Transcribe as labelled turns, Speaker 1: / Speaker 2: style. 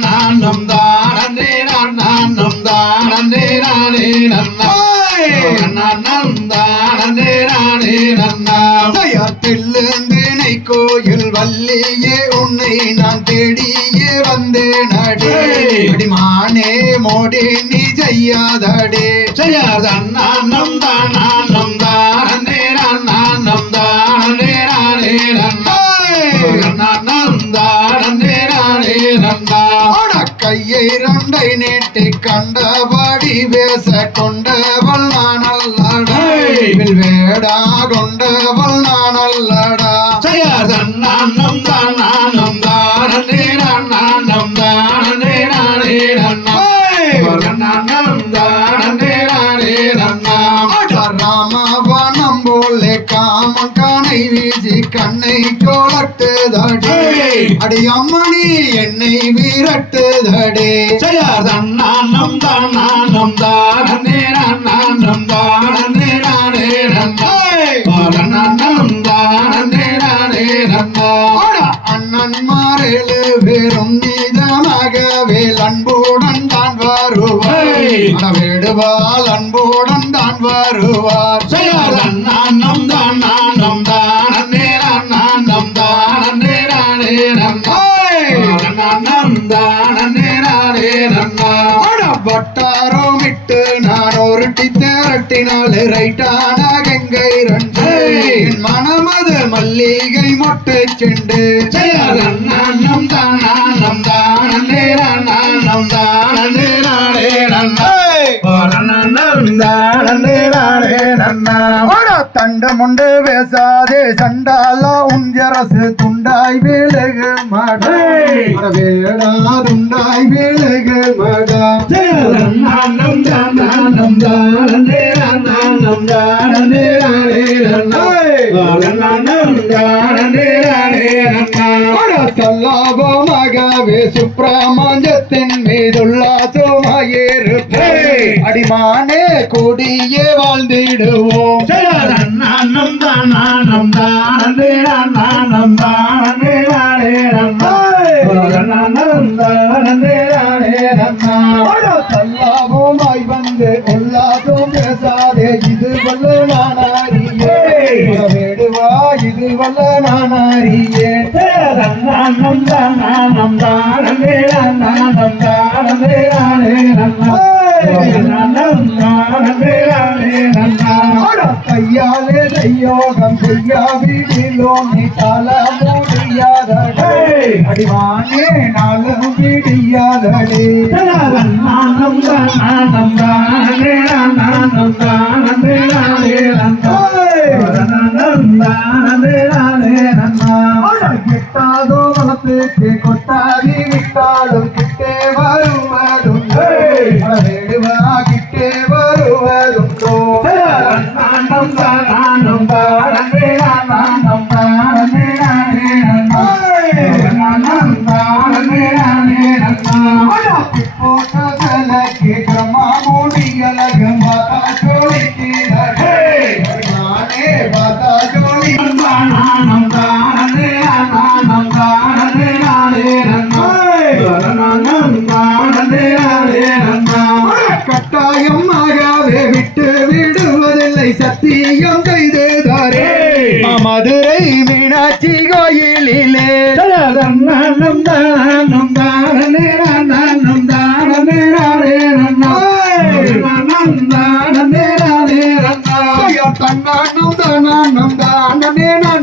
Speaker 1: நானம் தானே நானம் தானே நானே நன்னா. நானம் தானே நானே நன்னா.
Speaker 2: தில்லுந்தினை கோயில் வள்ளியே உன்னை நான் தேடியே வந்தேன் அடே. அடிமானே மோடி நீ செய்யாதடே.
Speaker 1: செய்யாதான் நானம் தானம் தானே
Speaker 2: நீட்டி கண்டபடி பேச கொண்டவள் நான் அல்லடா. வேடா கொண்டவள் நான் வீசி கண்ணை கோலட்டுதடே. அடி அம்மணி என்னை விரட்டுதடே.
Speaker 1: செய்யாதான் நானம் தானம் தானே நானம் தானே நானே நன்னா நானம் தானே நானே நன்னா
Speaker 2: அண்ணன் மாறேழு பேரும் நீதமாகவே அன்புடன் தான் வருவார். வேடுவாள் அன்புடன் தான் வருவார்.
Speaker 1: செய்யாதான்
Speaker 2: வட்டாரம் இட்டு நான் ஒருட்டி திரட்டினால் ரைட்டான கங்கை ரெண்டு. என் மனமது மல்லிகை மொட்டு செண்டு.
Speaker 1: செய்யாதான் நானம் தானம் தானே நானம் தானே
Speaker 2: தண்டமுண்டு பேசாதே சண்டாலா உஞ்சரசு துண்டாய் விலகு மாடா. வேடாதுண்டாய் விலகு மாடா. சல்லாபமாகவே சுப்பிரமஞ்சத்தின் மீதுள்ள சுமையிருப்பே அடிமானே கொடியே வாழ்ந்திடுவோம்.
Speaker 1: நானம் தானே நானம் தானே நானம் தானே
Speaker 2: சல்லாபமாய் வந்து கொள்ளாதும் பேசாதே இது வல்ல நானாரியே வேடுவா இது வல்ல நானாரியே
Speaker 1: நானம் தானே நானம் தானே நானே நன்னா நானம் தானே நானே நன்னா అయ్యాలే దయ్యోగం చెయ్యా వీడిలోని
Speaker 2: తలముడియాదడే అడివానే నాలుగు వీడియాదడే నానందానందానే నానందాన வேடுவா கிட்டே வருவதுண்டோ?
Speaker 1: நானம் தானம் தானே நானம் தானே நானே நானம் தானே நானே
Speaker 2: ஜோடிக்கு நானே விடுவதில்லை சத்தியம் செய்துதாரே. மதுரை மீனாட்சி கோயிலிலே.
Speaker 1: நானம் தானம் தானே நானம் தானே நானே நானம் தானே நானே
Speaker 2: தன்னானம் தானம் தானே தான்